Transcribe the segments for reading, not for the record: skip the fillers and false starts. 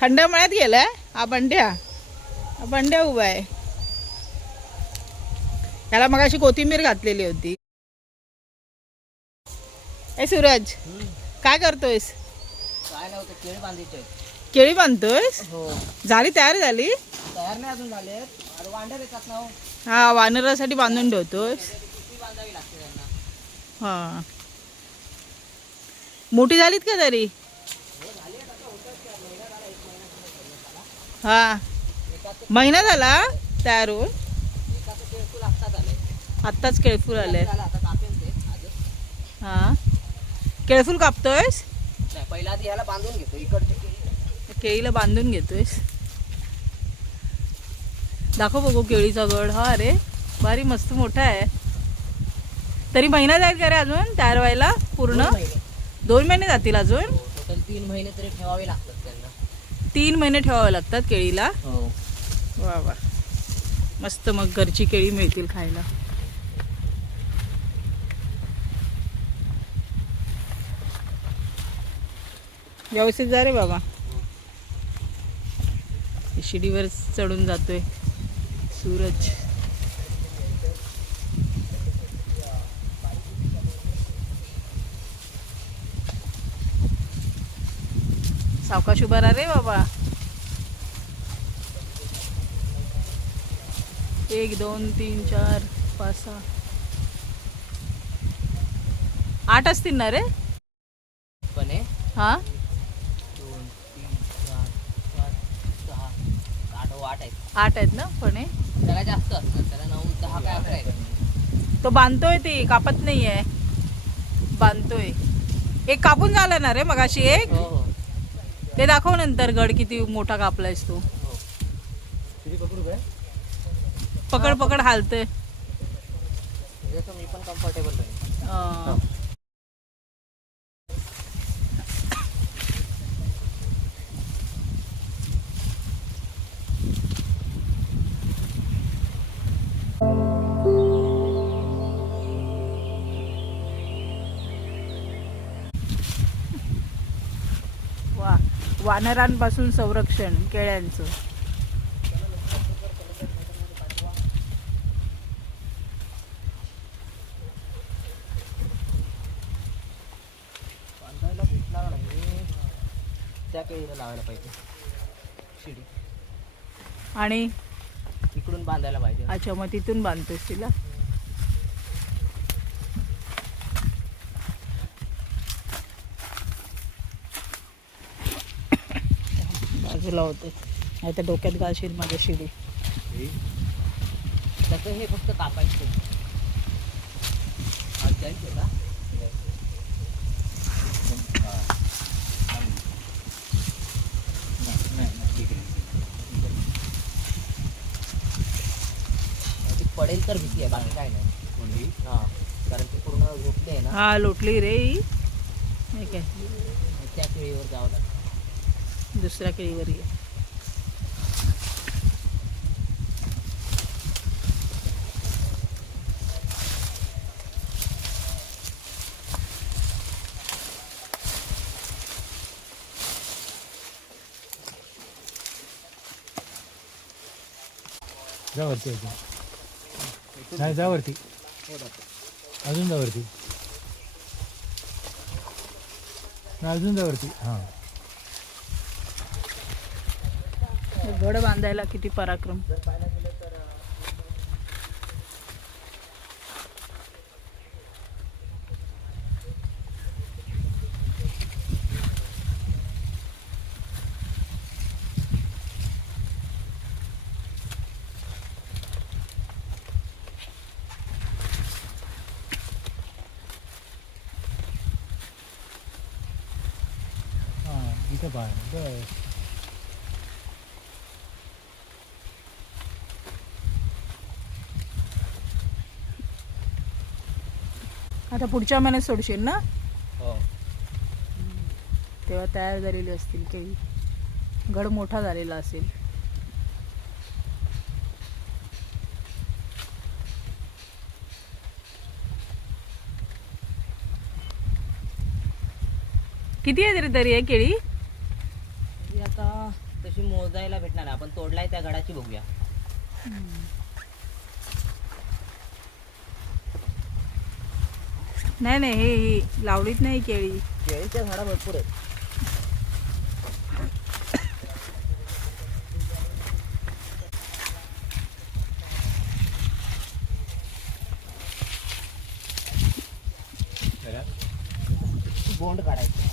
खंड मळ्यात गेलाय हा बंड्या. बंड्या उभा आहे. त्याला मगाशी कोथिंबीर घातलेली होती. ए सूरज काय करतोयस? काय नव्हतं, केळी बांधायचे. केळी बांधतोयस? हो. झाली तयार झाली? तयार नाही अजून झाले. वांड्या देतात ना. हा वानरासाठी बांधून ठेवतोयस. बांधावी लागते त्यांना. हा मोठी झालीत का तरी? हा महिना झाला तयार होऊन. आत्ताच केळफूल आले. हा केळफूल कापतोयस? पहिला आधी ह्याला बांधून घेतो. इकडचे केळीला बांधून घेतोयस. दाखव बघू केळीचा गड. हा अरे भारी मस्त मोठा आहे. तरी महिना जाईल का रे अजून तयार व्हायला? पूर्ण 2 महिने जातील अजून. टोटल 3 महिने तरी ठेवावे लागतात त्यांना. 3 महिने ठेवावे लागतात केळीला. हो. वा वा मस्त. मग घरची केळी मिळतील खायला. व्यवस्थित जा रे बाबा. शिडीवर चढून जातोय सूरज. सावकाश उभा राहा रे बाबा. 1 2 3 4 5 6 8 असतील ना रे? पण आहे. हा 2 3 4 5 6 8 आहेत. 8 आहेत ना पण हे? त्याला जास्त असतात. त्याला 9 10 काय 11 आहेत. तो बांधतोय ते कापत नाहीये. बांधतोय. एक कापून झाला ना रे मगाशी एक. हो हो. ते दाखव नंतर गड किती मोठा कापलायस तू. पकड पकड हालतोय. जसं मी पण कम्फर्टेबल राहील. वा वानरांपासून संरक्षण केळ्यांचं. बांधायला भेटणार नाही. त्या केळीला लावायला पाहिजे शिडी. आणि इकडून बांधायला पाहिजे. अच्छा मग तिथून बांधतोस तिला. बाजूला होते नाही तर डोक्यात घालशील माझ्या शिडी. त्याचं हे फक्त कापायचं. आज जायचं का? पडेल तर भीती आहे, बाकी काय नाही. हा कारण ते पूर्ण झोपले आहे ना. हा लोटली रे ही. नाही काय त्या केळीवर जावं लागतं. दुसऱ्या केळीवर ये. जा वरती नाही जा वरती. अजून जा वरती. अजून जा वरती. हां गड बांधायला किती पराक्रम. इथं पाय बस. आता पुढच्या महिन्यात सोडशील ना? हो. तेव्हा तयार झालेली असतील केळी. गड मोठा झालेला असेल. किती आहे तरी आहे केळी? आता तशी मोजायला भेटणार नाही. आपण तोडलाय त्या गडाची बघूया. नाही नाही, हे लावलीत नाही केळी. केळीच्या झाडा भरपूर आहेत. बोंड काढायचं.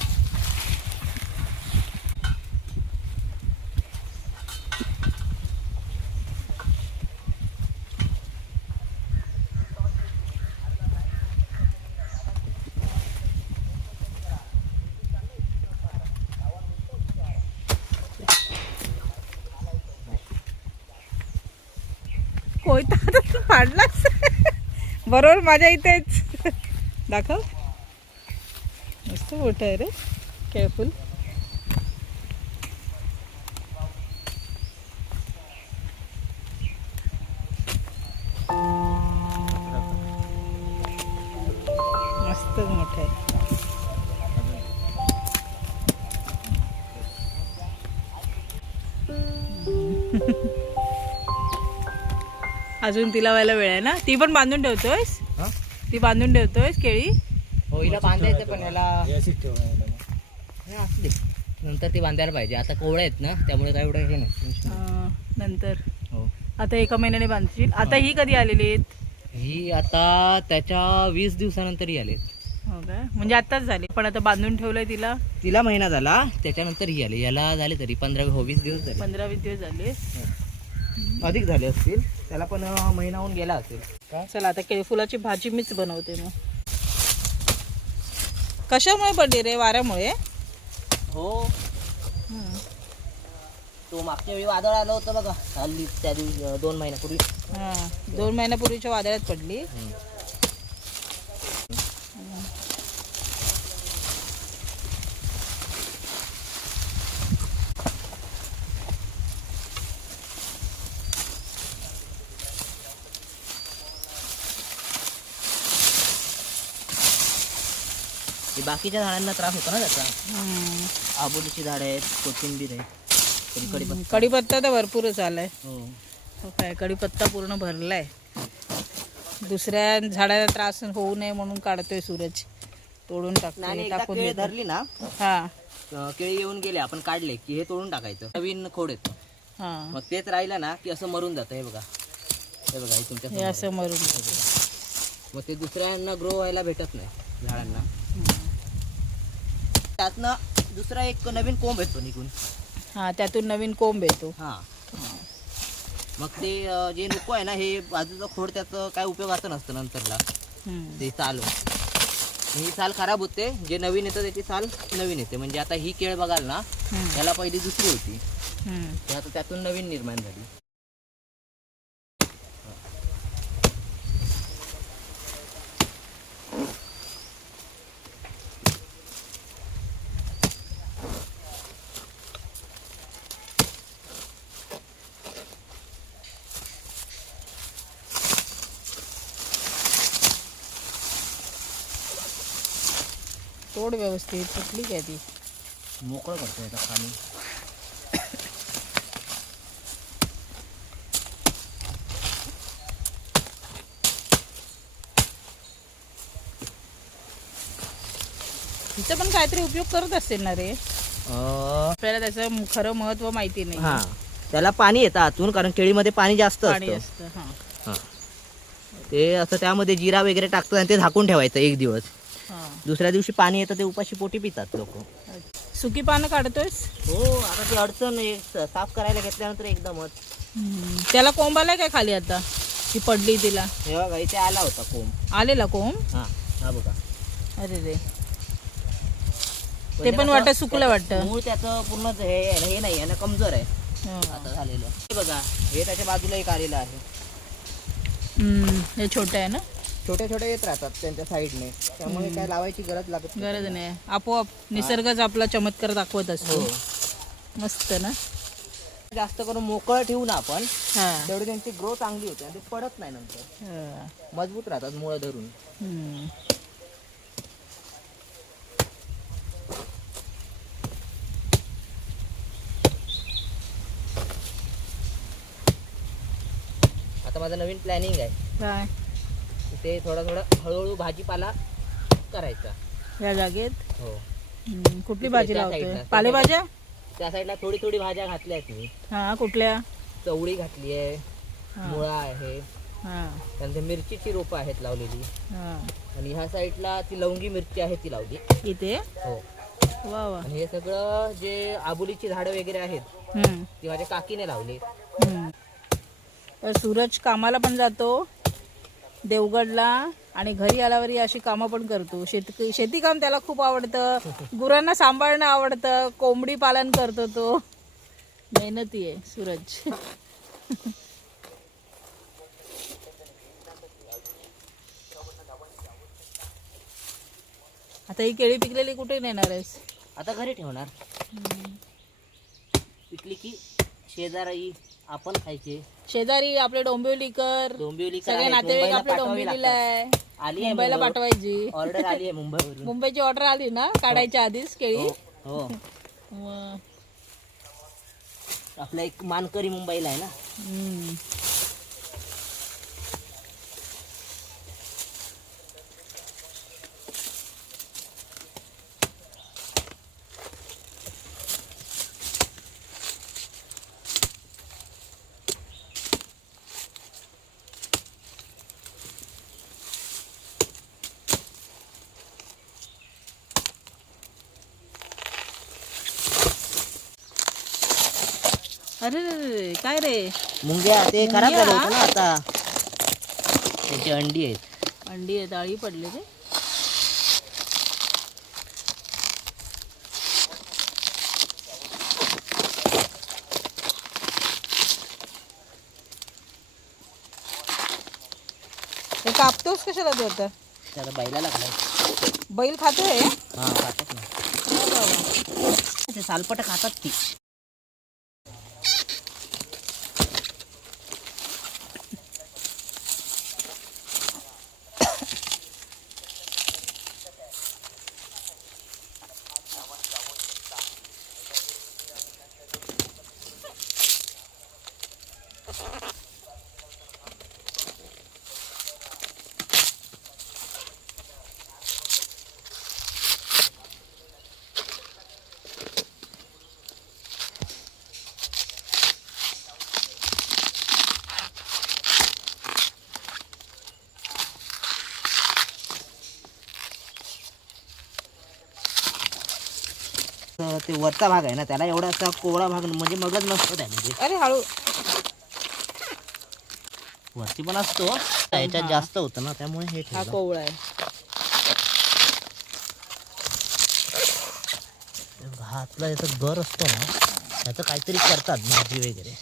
कोयता फाडलाच बरोबर माझ्या इथेच. दाखव, मस्त मोठं आहे रे केळफुल. मस्त मोठं आहे. अजून तिला व्हायला वेळ आहे ना. ती पण बांधून ठेवतोयस? हा? ती बांधून ठेवतोयस केळी? हो, हिला बांधायचं पण याला हे अशीच ठेवायला मग. हे असली नंतर ती बांधायला पाहिजे. आता कोवळ्या आहेत ना, त्यामुळे काय एवढं हे नाही. नंतर हो, आता एका महिन्याने बांधशील. आता ही कधी आलेली आहेत? ही आता त्याच्या 20 दिवसानंतर ही आलेत. हो काय, म्हणजे आताच झाली. पण आता बांधून ठेवलंय तिला. तिला महिना झाला, त्याच्यानंतर ही आली. याला झाले तरी 15-20 दिवस झाले. 15-20 दिवस झाले. अधिक झाले असतील. त्याला पण महिना होऊन गेला असेल. चला आता केळफुलाची भाजी मीच बनवते मग. कशामुळे पडली रे? वाऱ्यामुळे? हो, तो मागच्या वेळी वादळ आलं होतं बघा, हल्ली त्या दिवशी 2 महिन्यापूर्वी. हा, 2 महिन्यापूर्वीच्या वादळात पडली. बाकीच्या झाडांना त्रास होतो ना त्याचा. आबोलीची झाड आहेत, कोथिंबीर आहे, कढीपत्ता. कढीपत्ता तर भरपूरच आलाय. हो, काय कढीपत्ता पूर्ण भरलाय. दुसऱ्या झाडाला त्रास होऊ नये म्हणून काढतोय सूरज. तोडून टाकतोय, टाकून देतो. धरली ना, हा केळी येऊन गेले, आपण काढले की हे तोडून टाकायचं. नवीन खोड येतो. हा, मग तेच राहिलं ना की असं मरून जातं. हे बघा, हे बघा, हे तुमच्या हे समोर असं मरून जातं. आहे. मग ते दुसऱ्यांना ग्रो व्हायला भेटत नाही झाडांना. त्यातनं दुसरा एक नवीन कोंब येतो निघून. हा, त्यातून नवीन कोंब येतो. हा, मग ते जे नको आहे ना, हे बाजूचं खोड त्याचं काय उपयोगाचं नसतं नंतरला. ते चाल, ही साल खराब होते. जे नवीन येतं त्याची साल नवीन येते. म्हणजे आता ही केळ बघाल ना, त्याला पहिली दुसरी होती, ते आता त्यातून नवीन निर्माण झाली. तोड व्यवस्थित. कुठली काय ती? मोकळं करतो याचा खाली. तिचं पण काहीतरी उपयोग करत असेल ना रे. आपल्याला त्याचं खरं महत्व माहिती नाही. हा, त्याला पाणी येतं आतून, कारण केळीमध्ये पाणी जास्त पाणी असतं. असतं. हा, ते असं त्यामध्ये जिरा वगैरे टाकतो आणि ते झाकून ठेवायचं 1 दिवस. दुसऱ्या दिवशी पाणी येतं, ते उपाशी पोटी पितात लोक. सुकी पानं काढतोयस? हो, आता ती अडचण आहे. साफ करायला घेतल्यानंतर एकदमच. त्याला कोंब आलाय काय खाली? आता ती पडली तिला. हे बघा, इथे आला होता कोंब. आलेला कोंब? हा, हा बघा. अरे रे, ते पण वाटत सुकलं वाटतं. मूळ त्याचं पूर्ण हे नाही आहे ना, कमजोर आहे आता झालेलं. हे बघा, हे त्याच्या बाजूला एक आलेलं आहे. हे छोटं आहे ना. छोटे छोटे येत राहतात त्यांच्या साईडने, त्यामुळे काय लावायची गरज लागत नाही. गरज नाही. आपोआप निसर्गच आपला चमत्कार दाखवत असतो. मस्त ना. जास्त करून मोकळं ठेवू ना आपण, हा, तेवढी त्यांची ग्रो चांगली होते आणि ते पडत नाही नंतर. मजबूत राहतात मुळं धरून. आता माझं नवीन प्लॅनिंग आहे. काय इथे थोडा हळूहळू भाजीपाला करायचा या जागेत? हो. कुठली भाजी त्या लावते? साईडला. पालेभाज्या? त्या साईडला थोडी थोडी भाज्या घातल्या आहेत मी. हा कुठल्या? चवळी घातली आहे, हा. मुळा आहे, हा त्यानंतर मिरचीची रोपं आहेत लावलेली. हा आणि ह्या साईडला ती लवंगी मिरची आहे ती लावली. इथे हो. वा वा. आणि हे सगळं जे आबोलीची झाडं वगैरे आहेत ती माझ्या काकीने लावली. तर सूरज कामाला पण जातो देवगडला आणि घरी आल्यावर अशी कामं पण करतो. शेती काम त्याला खूप आवडतं, गुरांना सांभाळणं आवडतं, कोंबडी पालन करतो तो. मेहनती आहे सूरज. आता ही केळी पिकलेली कुठे नेणार आहेस? आता घरी ठेवणार. पिकली की शेजारी आपण खायचे. शेजारी आपले डोंबिवलीकर डोंबिवलीकर सगळे आहेत, नातेवाईक मुंबईला आपले पाठवावी डोंबिवलीला आहे. आली आहे मुंबईला मुंबईवर. पाठवायची ऑर्डर आली आहे मुंबईवरून. मुंबईची ऑर्डर आली ना काढायच्या आधीच केळी. हो, हो. मग, आपला एक मानकरी मुंबईला आहे ना. अरे रे रे, काय रे? मुंग्या ते खराब मुंग्या? झालं होतं ना आता. त्याची अंडी आहेत. अंडी आहे, डाळी पडले ते. हे कापतोस कशाला तू आता? त्याला बैला लागलाय. बैल खातोय? हा खातात ना. ते सालपट खातात ती. ते वरचा भाग आहे ना त्याला एवढा असा कोवळा भाग म्हणजे मगच नसतो त्यामध्ये. अरे हळू. वरती पण असतो याच्यात जास्त होतं ना त्यामुळे हे हा ठेवलं. कोवळा आहे. हातला याचा गर असतो ना त्याचं काहीतरी करतात भाजी वगैरे.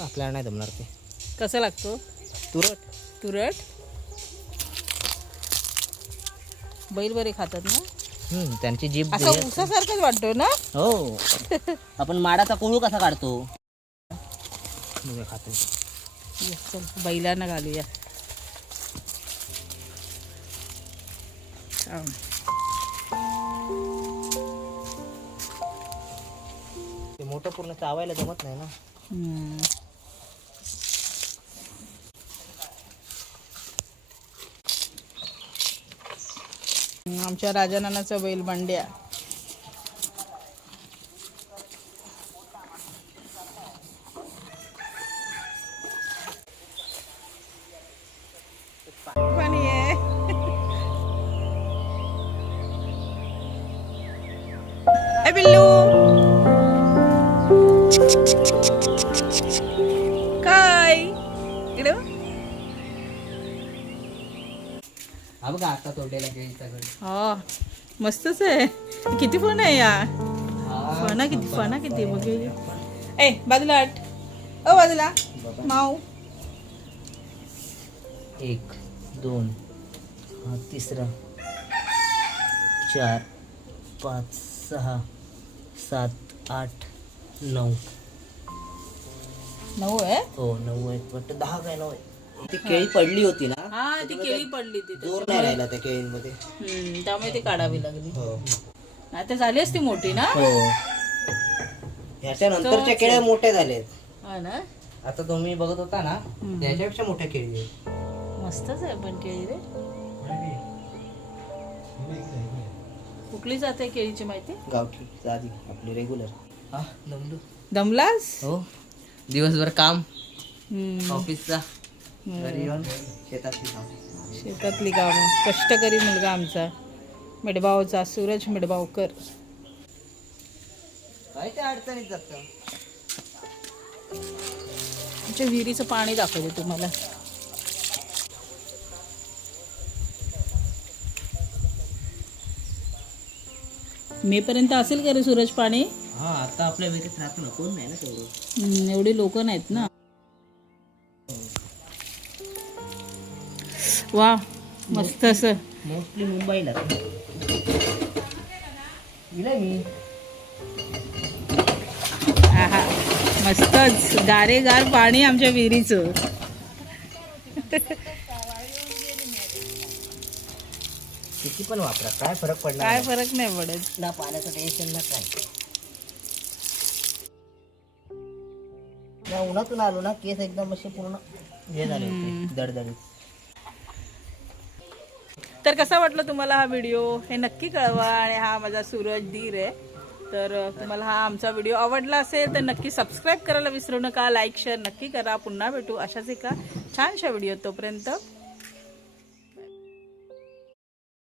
आपल्याला नाही जमणार ते. कसं लागतो? तुरट. तुरट. बैल बरे खातात ना? त्यांची जीभ असं उसासारखंच वाटतो ना? हो. आपण माडाचा कोळू कसा काढतो बघा खातो. चल बैलांना घालूया. ते मोठं पूर्ण चावायला जमत नाही ना. आमच्या राजानानाचा बैल बंड्या. पाणी आहे. ए बिल्लू काय इकडे बघ. हा बघा आता तोडलेला केळीचा घड. हा मस्तच आहे. किती फण आहे या? फणा किती बघ. ए बाजूला हट. ओ बाजूला माऊ. 1 2 हा तिसरा 4 5 6 7 8 9. 9 आहे. हो 9 आहेत वाटतं. 10 काय 9 आहे. ती केळी पडली होती ना. हा ती केळी पडली ती. जोर नाही राहिला त्या केळींमध्ये. त्यामुळे ती काढावी लागली. हो नाही तर झाली असती मोठी ना. हो, ह्याच्या नंतरच्या केळ्या मोठ्या झाल्यात. हा ना, आता तुम्ही बघत होता ना, त्याच्यापेक्षा मोठ्या केळी आहेत. मस्तच आहे पण केळी रे. कुठली जाते केळीची माहिती? गावठी साधी आपली रेग्युलर. हा, दमलो. दमलास? हो, दिवसभर काम हम्म. ऑफिसचा, घरी येऊन शेतातली काम. शेतातली कामं. कष्टकरी मुलगा आमचा मिडबावचा सूरज मिडबावकर. काय त्या अडचणीत जातं. आमच्या विहिरीचं पाणी दाखवते तुम्हाला. मे पर्यंत असेल का रे सूरज पाणी? हा, आता आपल्या विहिरीत राहतो ना, कोण नाही ना तेवढं. एवढी लोक नाहीत ना. वा, मस्त असं. मोस्टली मुंबईला मी. आहा, मस्तच गारेगार पाणी आमच्या विहिरीचं. किती पण वापरा, काय फरक पडला काय फरक नाही पडत. ना, पाण्याचं टेन्शन ना काय. ना उन्हातून आलो ना, केस एकदम असे पूर्ण हे झाले होते, दडदडीत. तर कसा वाटला तुम्हाला हा व्हिडिओ हे नक्की कळवा. आणि हा माझा सूरज धीर आहे. तर तुम्हाला हा आमचा व्हिडिओ आवडला असेल तर नक्की सबस्क्राईब करायला विसरू नका. लाईक शेअर नक्की करा. पुन्हा भेटू अशाच एका छानशा व्हिडिओ. तोपर्यंत